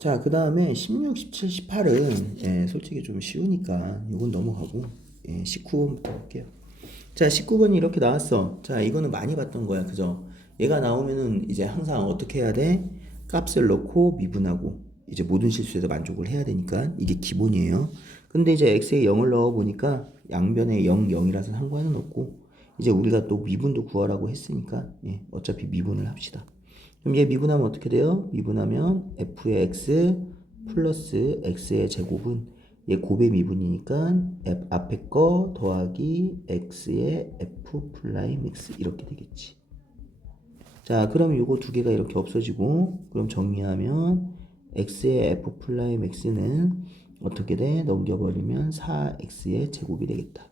자, 그 다음에 16, 17, 18은 솔직히 좀 쉬우니까 이건 넘어가고 19번부터 볼게요. 자, 19번이 이렇게 나왔어. 자, 이거는 많이 봤던 거야. 그죠? 얘가 나오면은 이제 항상 어떻게 해야 돼? 값을 넣고 미분하고 이제 모든 실수에도 만족을 해야 되니까 이게 기본이에요. 근데 이제 x에 0을 넣어 보니까 양변에 0, 0이라서 상관은 없고 이제 우리가 또 미분도 구하라고 했으니까 어차피 미분을 합시다. 그럼 얘 미분하면 어떻게 돼요? 미분하면 f의 x 플러스 x의 제곱은 얘 곱의 미분이니까 앞에 거 더하기 x의 f 플라임 x 이렇게 되겠지. 자, 그럼 요거 두 개가 이렇게 없어지고 그럼 정리하면 x의 f 플라임 x는 어떻게 돼? 넘겨버리면 4x의 제곱이 되겠다.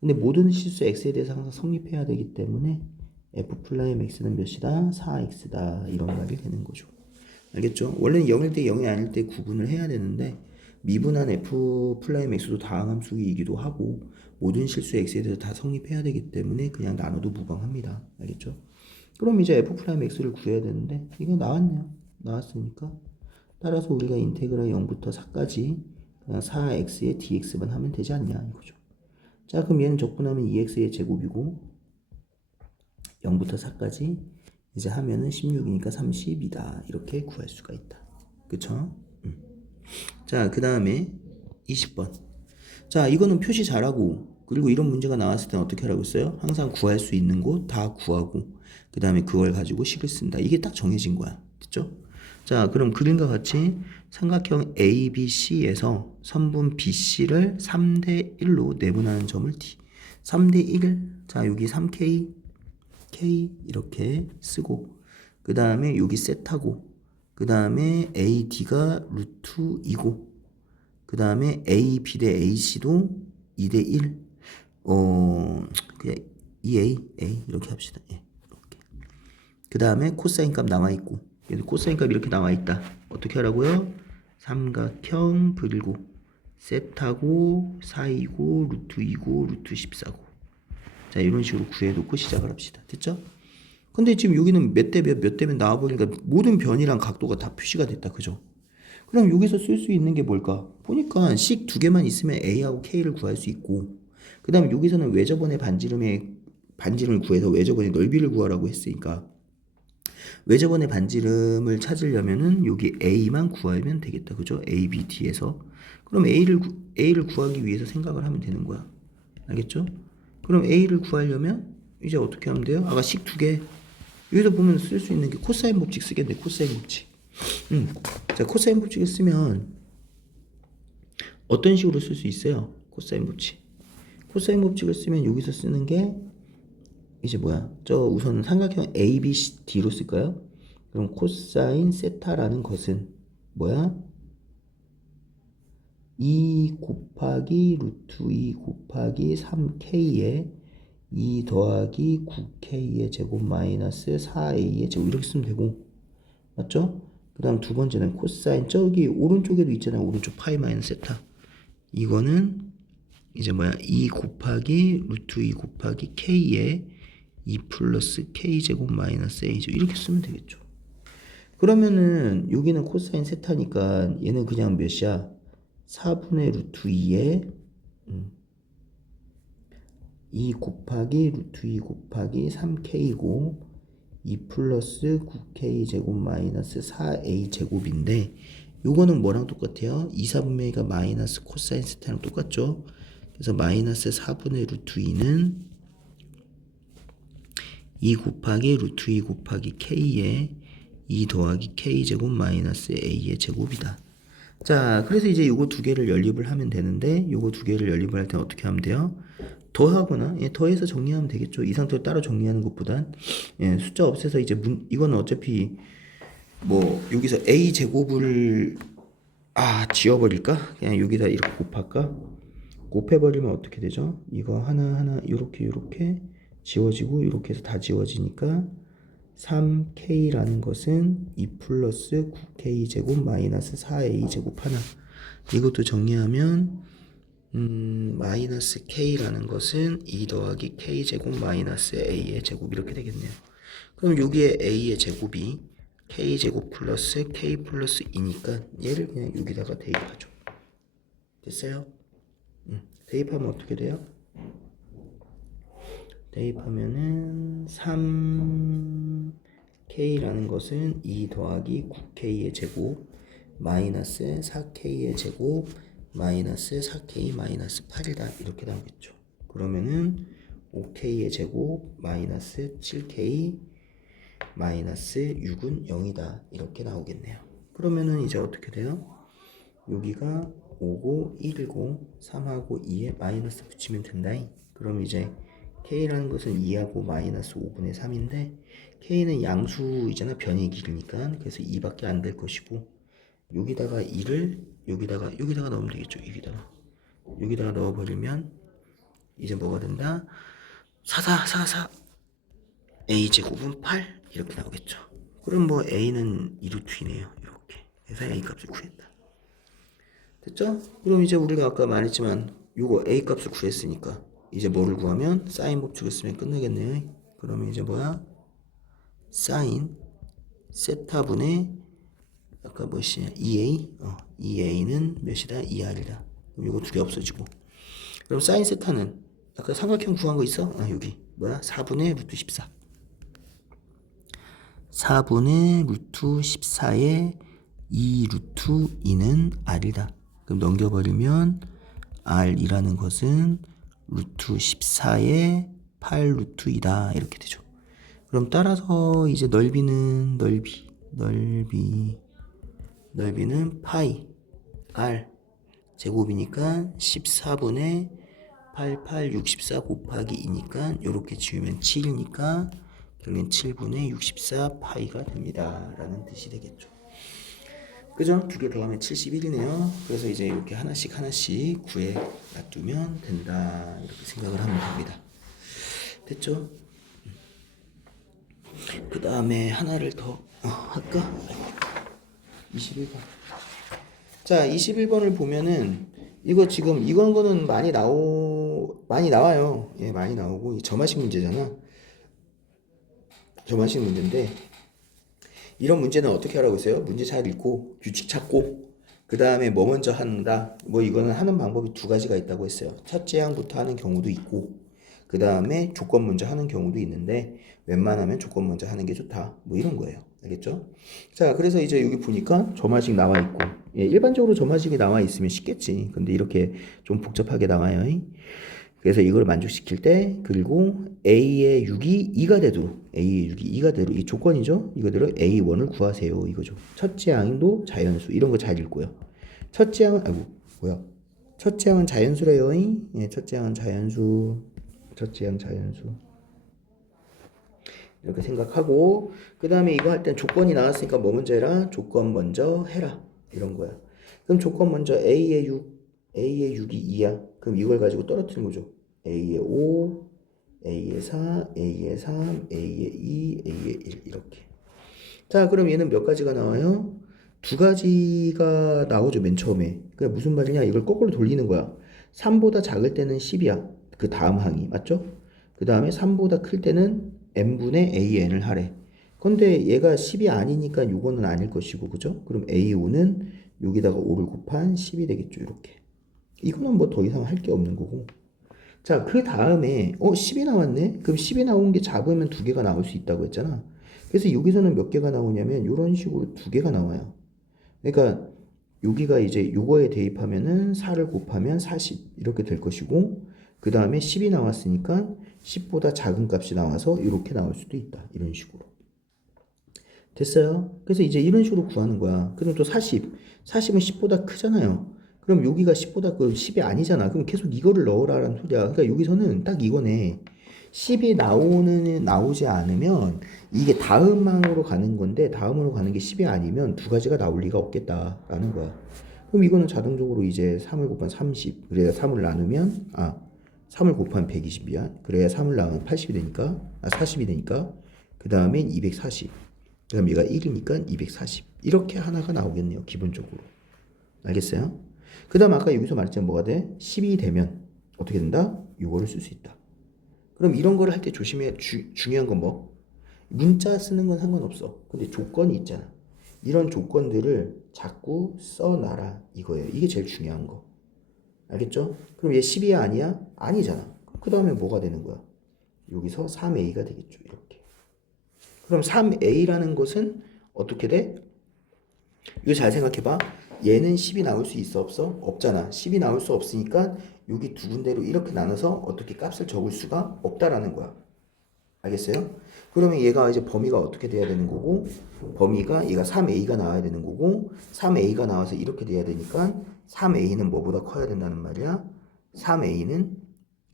근데 모든 실수 x에 대해서 항상 성립해야 되기 때문에 f 플라임 x는 몇이다? 4x다. 이런 말이 되는 거죠. 알겠죠? 원래는 0일 때 0이 아닐 때 구분을 해야 되는데 미분한 f 플라임 x도 다항함수이기도 하고 모든 실수 x에 대해서 다 성립해야 되기 때문에 그냥 나눠도 무방합니다. 알겠죠? 그럼 이제 f 프라임 x를 구해야 되는데 이거 나왔네요. 나왔으니까 따라서 우리가 인테그랄 0부터 4까지 그냥 4x의 dx만 하면 되지 않냐 이거죠. 자, 그럼 얘는 적분하면 2x의 제곱이고 0부터 4까지 이제 하면은 16이니까 30이다. 이렇게 구할 수가 있다. 그쵸? 자, 그 다음에 20번. 자, 이거는 표시 잘하고 그리고 이런 문제가 나왔을 땐 어떻게 하라고 했어요? 항상 구할 수 있는 곳 다 구하고 그 다음에 그걸 가지고 식을 쓴다. 이게 딱 정해진 거야. 됐죠? 자, 그럼 그림과 같이 삼각형 ABC에서 선분 BC를 3대 1로 내분하는 점을 D. 3대 1. 자, 여기 3K, K 이렇게 쓰고 그 다음에 여기 셋하고 그 다음에 AD가 루트 2고 그 다음에 AB 대 AC도 2대 1. 그냥 2A, A 이렇게 합시다. 예, 이렇게. 그 다음에 코사인 값 나와 있고 얘도 코사인 값 이렇게 나와 있다. 어떻게 하라고요? 삼각형 그리고 셋하고 사이고 루트 2고 루트 14고 자, 이런 식으로 구해놓고 시작을 합시다. 됐죠? 근데 지금 여기는 몇 대 몇 대면 나와버리니까 모든 변이랑 각도가 다 표시가 됐다. 그죠? 그럼 여기서 쓸 수 있는 게 뭘까? 보니까 식 두 개만 있으면 A하고 K를 구할 수 있고 그 다음 여기서는 외접원의 반지름을 구해서 외접원의 넓이를 구하라고 했으니까 외접원의 반지름을 찾으려면은 여기 A만 구하면 되겠다. 그죠? A, B, D에서 그럼 A를 구하기 위해서 생각을 하면 되는 거야. 알겠죠? 그럼 A를 구하려면 이제 어떻게 하면 돼요? 아까 식 두 개 여기서 보면 쓸 수 있는 게 코사인 법칙 쓰겠네. 코사인 법칙. 자, 코사인 법칙을 쓰면 어떤 식으로 쓸 수 있어요? 코사인 법칙. 코사인 법칙을 쓰면 여기서 쓰는 게 이제 뭐야? 저 우선 삼각형 ABCD로 쓸까요? 그럼 코사인 세타라는 것은 뭐야? 2 곱하기 루트 2 곱하기 3K에 2 더하기 9K의 제곱 마이너스 4A의 제곱 이렇게 쓰면 되고 맞죠? 그 다음 두 번째는 코사인 저기 오른쪽에도 있잖아요. 오른쪽 파이 마이너스 세타 이거는 이제 뭐야 2 곱하기 루트 2 곱하기 K에 2 플러스 K제곱 마이너스 A죠. 이렇게 쓰면 되겠죠. 그러면은 여기는 코사인 세타니까 얘는 그냥 몇이야? 4분의 루트 2에 2 곱하기 루트 2 곱하기 3K이고 2 플러스 9K 제곱 마이너스 4A 제곱인데 요거는 뭐랑 똑같아요? 2, 4분의 2가 마이너스 코사인 세타랑 똑같죠? 그래서 마이너스 4분의 루트 2는 2 곱하기 루트 2 곱하기 K에 2 더하기 K 제곱 마이너스 A의 제곱이다. 자, 그래서 이제 요거 두 개를 연립을 하면 되는데 요거 두 개를 연립을 할 때 어떻게 하면 돼요? 더하거나 더해서 정리하면 되겠죠. 이 상태로 따로 정리하는 것보단 숫자 없애서 이제 이거는 어차피 뭐 여기서 A 제곱을 지워버릴까? 그냥 여기다 이렇게 곱할까? 곱해버리면 어떻게 되죠? 이거 하나하나 요렇게 지워지고 이렇게 해서 다 지워지니까 3K라는 것은 2 플러스 9K 제곱 마이너스 4A 제곱 하나 이것도 정리하면 마이너스 K라는 것은 2 더하기 K 제곱 마이너스 A의 제곱 이렇게 되겠네요. 그럼 여기에 A의 제곱이 k제곱 플러스 k 플러스 2니까 얘를 그냥 여기다가 대입하죠. 됐어요? 대입하면 어떻게 돼요? 대입하면은 3k라는 것은 2 더하기 9k의 제곱 마이너스 4k의 제곱 마이너스 4k 마이너스 8이다 이렇게 나오겠죠. 그러면은 5k의 제곱 마이너스 7k 마이너스 6은 0이다 이렇게 나오겠네요. 그러면은 이제 어떻게 돼요? 여기가 5고 1이고 3하고 2에 마이너스 붙이면 된다. 그럼 이제 k라는 것은 2하고 마이너스 5분의 3인데 k는 양수이잖아. 변의 길이니까. 그래서 2밖에 안 될 것이고 여기다가 2를 여기다가 넣으면 되겠죠. 여기다가 넣어버리면 이제 뭐가 된다? 4 a제곱은 8 이렇게 나오겠죠. 그럼 뭐 a는 2루트이네요. 이렇게 해서 a 값을 구했다. 됐죠? 그럼 이제 우리가 아까 말했지만 요거 a 값을 구했으니까 이제 뭐를 구하면 사인 법칙을 쓰면 끝나겠네요. 그러면 이제 뭐야? 사인 세타분의 아까 뭐시냐? 2a 2a는 몇이다? 2r이다. 그럼 요거 두 개 없어지고 그럼 사인 세타는 아까 삼각형 구한 거 있어? 여기 뭐야? 4분의 루트 14 4분의 루트 14에 2 루트 2는 r이다. 그럼 넘겨버리면 r이라는 것은 루트 14의 8 루트 2다 이렇게 되죠. 그럼 따라서 이제 넓이는 파이 r 제곱이니까 14분의 64 곱하기 2니까 이렇게 지우면 7이니까 그러면 7분의 64 파이가 됩니다 라는 뜻이 되겠죠. 그죠? 두 개 더하면 71이네요. 그래서 이제 이렇게 하나씩 구해 놔두면 된다 이렇게 생각을 하면 됩니다. 됐죠? 그 다음에 하나를 더 할까? 21번. 자, 21번을 보면은 이거 지금 이건 거는 많이 나와요. 예, 많이 나오고 점화식 문제잖아. 점화식 문제인데 이런 문제는 어떻게 하라고 했어요? 문제 잘 읽고 규칙 찾고 그 다음에 뭐 먼저 한다. 뭐 이거는 하는 방법이 두 가지가 있다고 했어요. 첫째 항부터 하는 경우도 있고 그 다음에 조건 먼저 하는 경우도 있는데 웬만하면 조건 먼저 하는 게 좋다. 뭐 이런 거예요. 알겠죠? 자, 그래서 이제 여기 보니까 점화식 나와 있고 예, 일반적으로 점화식이 나와 있으면 쉽겠지. 근데 이렇게 좀 복잡하게 나와요. 그래서 이걸 만족시킬 때 그리고 a의 6이 2가 되도록 a의 6이 2가 되도록 이 조건이죠. 이거대로 a1을 구하세요. 이거죠. 첫째 항도 자연수 이런 거 잘 읽고요. 첫째 항은 첫째 항은 자연수래요. 예, 첫째 항은 자연수. 이렇게 생각하고 그 다음에 이거 할 땐 조건이 나왔으니까 뭐 먼저 해라? 조건 먼저 해라. 이런 거야. 그럼 조건 먼저 a의 6이 2야. 그럼 이걸 가지고 떨어뜨리는 거죠. a의 5, a의 4, a의 3, a의 2, a의 1 이렇게. 자, 그럼 얘는 몇 가지가 나와요? 두 가지가 나오죠. 맨 처음에. 그게 무슨 말이냐? 이걸 거꾸로 돌리는 거야. 3보다 작을 때는 10이야. 그 다음 항이. 맞죠? 그 다음에 3보다 클 때는 n분의 an을 하래. 근데 얘가 10이 아니니까 요거는 아닐 것이고, 그죠? 그럼 a5는 여기다가 5를 곱한 10이 되겠죠. 이렇게. 이거는 뭐 더 이상 할 게 없는 거고. 자, 그 다음에 10이 나왔네? 그럼 10이 나온 게 잡으면 두 개가 나올 수 있다고 했잖아. 그래서 여기서는 몇 개가 나오냐면 이런 식으로 두 개가 나와요. 그러니까 여기가 이제 요거에 대입하면은 4를 곱하면 40 이렇게 될 것이고 그 다음에 10이 나왔으니까 10보다 작은 값이 나와서 이렇게 나올 수도 있다. 이런 식으로. 됐어요? 그래서 이제 이런 식으로 구하는 거야. 그럼 또 40. 40은 10보다 크잖아요. 그럼 여기가 10보다 그 10이 아니잖아. 그럼 계속 이거를 넣으라는 소리야. 그러니까 여기서는 딱 이거네. 10이 나오지 않으면 이게 다음 항으로 가는 건데 다음으로 가는 게 10이 아니면 두 가지가 나올 리가 없겠다라는 거야. 그럼 이거는 자동적으로 이제 3을 곱한 30. 그래야 3을 나누면 3을 곱한 120이야. 그래야 3을 나누면 80이 되니까 40이 되니까 그 다음엔 240. 그 다음 얘가 1이니까 240. 이렇게 하나가 나오겠네요. 기본적으로. 알겠어요? 그 다음 아까 여기서 말했잖아. 뭐가 돼? 10이 되면 어떻게 된다? 이거를 쓸 수 있다. 그럼 이런 거를 할 때 조심해야 중요한 건 뭐? 문자 쓰는 건 상관없어. 근데 조건이 있잖아. 이런 조건들을 자꾸 써놔라 이거예요. 이게 제일 중요한 거. 알겠죠? 그럼 얘 10이야 아니야? 아니잖아. 그 다음에 뭐가 되는 거야? 여기서 3a가 되겠죠. 이렇게. 그럼 3a라는 것은 어떻게 돼? 이거 잘 생각해봐. 얘는 10이 나올 수 있어 없어? 없잖아. 10이 나올 수 없으니까 여기 두 군데로 이렇게 나눠서 어떻게 값을 적을 수가 없다라는 거야. 알겠어요? 그러면 얘가 이제 범위가 어떻게 돼야 되는 거고, 범위가 얘가 3a가 나와야 되는 거고, 3a가 나와서 이렇게 돼야 되니까 3a는 뭐보다 커야 된다는 말이야? 3a는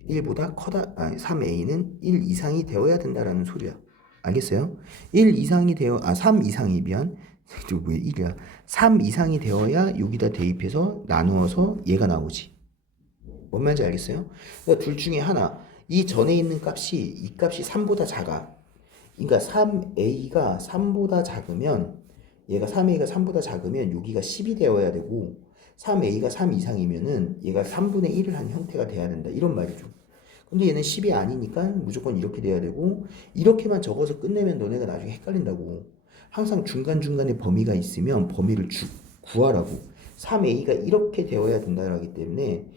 1보다 커다, 아니 3a는 1 이상이 되어야 된다라는 소리야. 알겠어요? 1 이상이 되어, 3 이상이 미안. 왜 1이야? 3 이상이 되어야 여기다 대입해서 나누어서 얘가 나오지. 뭔 말인지 알겠어요? 그러니까 둘 중에 하나. 이 전에 있는 값이 이 값이 3보다 작아. 그러니까 3a가 3보다 작으면 얘가 3a가 3보다 작으면 여기가 10이 되어야 되고 3a가 3 이상이면은 얘가 3분의 1을 한 형태가 돼야 된다. 이런 말이죠. 근데 얘는 10이 아니니까 무조건 이렇게 돼야 되고 이렇게만 적어서 끝내면 너네가 나중에 헷갈린다고. 항상 중간중간에 범위가 있으면 범위를 구하라고. 3a가 이렇게 되어야 된다라기 때문에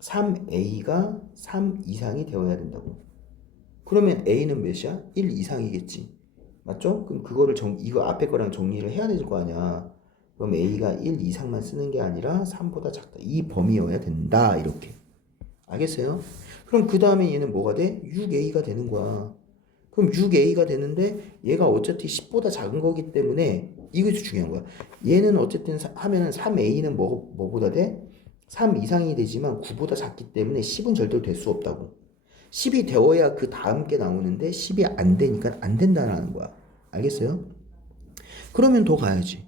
3a가 3 이상이 되어야 된다고. 그러면 a는 몇이야? 1 이상이겠지. 맞죠? 그럼 그거를 이거 앞에 거랑 정리를 해야 될 거 아니야. 그럼 a가 1 이상만 쓰는 게 아니라 3보다 작다. 이 범위여야 된다. 이렇게. 알겠어요? 그럼 그 다음에 얘는 뭐가 돼? 6a가 되는 거야. 그럼 6a가 되는데 얘가 어차피 10보다 작은 거기 때문에 이것이 중요한 거야. 얘는 어쨌든 하면은 3a는 뭐보다 돼? 3 이상이 되지만 9보다 작기 때문에 10은 절대로 될 수 없다고. 10이 되어야 그 다음 게 나오는데 10이 안 되니까 안 된다는 거야. 알겠어요? 그러면 더 가야지.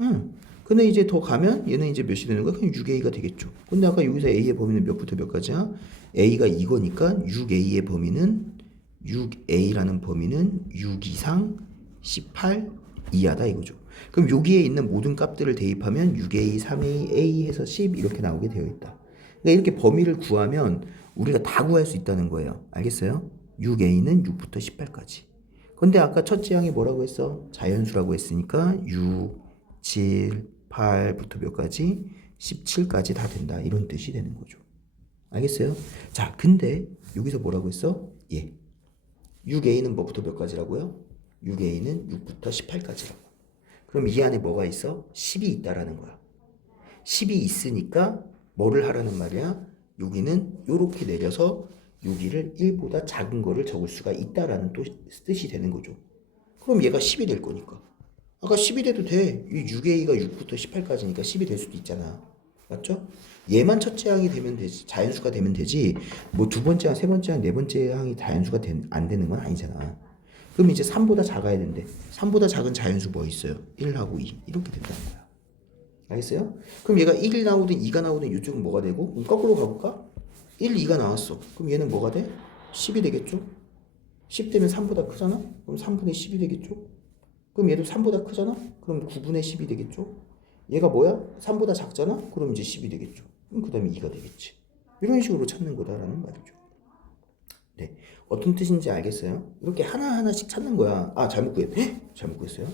응. 근데 이제 더 가면 얘는 이제 몇이 되는 거야? 그냥 6a가 되겠죠. 근데 아까 여기서 a의 범위는 몇부터 몇까지야? a가 이거니까 6a의 범위는 6a라는 범위는 6 이상 18 이하다 이거죠. 그럼 여기에 있는 모든 값들을 대입하면 6a, 3a, a 해서 10 이렇게 나오게 되어 있다. 그러니까 이렇게 범위를 구하면 우리가 다 구할 수 있다는 거예요. 알겠어요? 6a는 6부터 18까지. 근데 아까 첫째 항이 뭐라고 했어? 자연수라고 했으니까 6, 7, 8부터 몇까지? 17까지 다 된다. 이런 뜻이 되는 거죠. 알겠어요? 자, 근데 여기서 뭐라고 했어? 예. 6a는 뭐부터 몇까지라고요? 6a는 6부터 18까지라고. 그럼 이 안에 뭐가 있어? 10이 있다라는 거야. 10이 있으니까 뭐를 하라는 말이야? 여기는 이렇게 내려서 여기를 1보다 작은 거를 적을 수가 있다라는 뜻이 되는 거죠. 그럼 얘가 10이 될 거니까. 아까 10이 돼도 돼. 이 6a가 6부터 18까지니까 10이 될 수도 있잖아. 맞죠? 얘만 첫째 항이 되면 되지. 자연수가 되면 되지. 뭐 두 번째 항, 세 번째 항, 네 번째 항이 자연수가 안 되는 건 아니잖아. 그럼 이제 3보다 작아야 된대. 3보다 작은 자연수 뭐 있어요? 1하고 2. 이렇게 된다는 거야. 알겠어요? 그럼 얘가 1이 나오든 2가 나오든 이쪽은 뭐가 되고? 그럼 거꾸로 가볼까? 1, 2가 나왔어. 그럼 얘는 뭐가 돼? 10이 되겠죠? 10 되면 3보다 크잖아? 그럼 3분의 10이 되겠죠? 그럼 얘도 3보다 크잖아? 그럼 9분의 10이 되겠죠? 얘가 뭐야? 3보다 작잖아? 그럼 이제 10이 되겠죠. 그럼 그 다음에 2가 되겠지. 이런 식으로 찾는 거다라는 말이죠. 네. 어떤 뜻인지 알겠어요? 이렇게 하나하나씩 찾는 거야. 아, 잘못 구했네? 잘못 구했어요.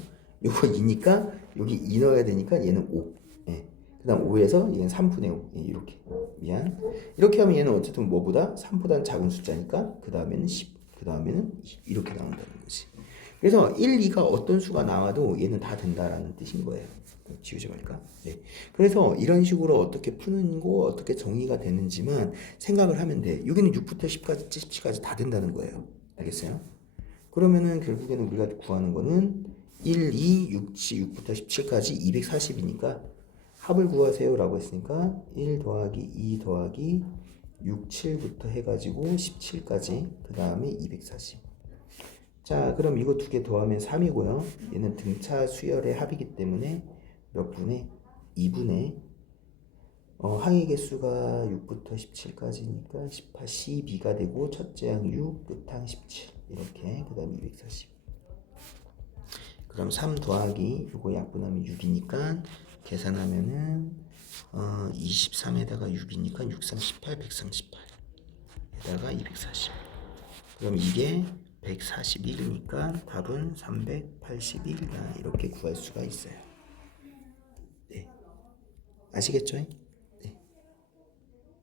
요거 2니까 여기 2 넣어야 되니까 얘는 5. 예. 그 다음 5에서 얘는 3분의 5. 예, 이렇게. 미안. 이렇게 하면 얘는 어쨌든 뭐보다? 3보다는 작은 숫자니까 그 다음에는 10. 그 다음에는 2. 이렇게 나온다는 거지. 그래서 1, 2가 어떤 수가 나와도 얘는 다 된다라는 뜻인 거예요. 지우지 말까? 네. 그래서 이런 식으로 어떻게 푸는 거, 어떻게 정의가 되는지만 생각을 하면 돼. 여기는 6부터 10까지, 17까지 다 된다는 거예요. 알겠어요? 그러면은 결국에는 우리가 구하는 거는 1, 2, 6, 6부터 17까지 240이니까 합을 구하세요라고 했으니까 1 더하기 2 더하기 6, 7부터 해가지고 17까지 그 다음에 240. 자, 그럼 이거 두 개 더하면 3이고요. 얘는 등차 수열의 합이기 때문에 몇 분의? 2분의 항의 개수가 6부터 17까지니까 18, 12가 되고 첫째 항 6, 끝항 17 이렇게 그 다음에 240. 그럼 3 더하기 요거 약분하면 6이니까 계산하면은 23에다가 6이니까 6, 3, 18, 138 에다가 240. 그럼 이게 141이니까 답은 381이다. 이렇게 구할 수가 있어요. 네. 아시겠죠?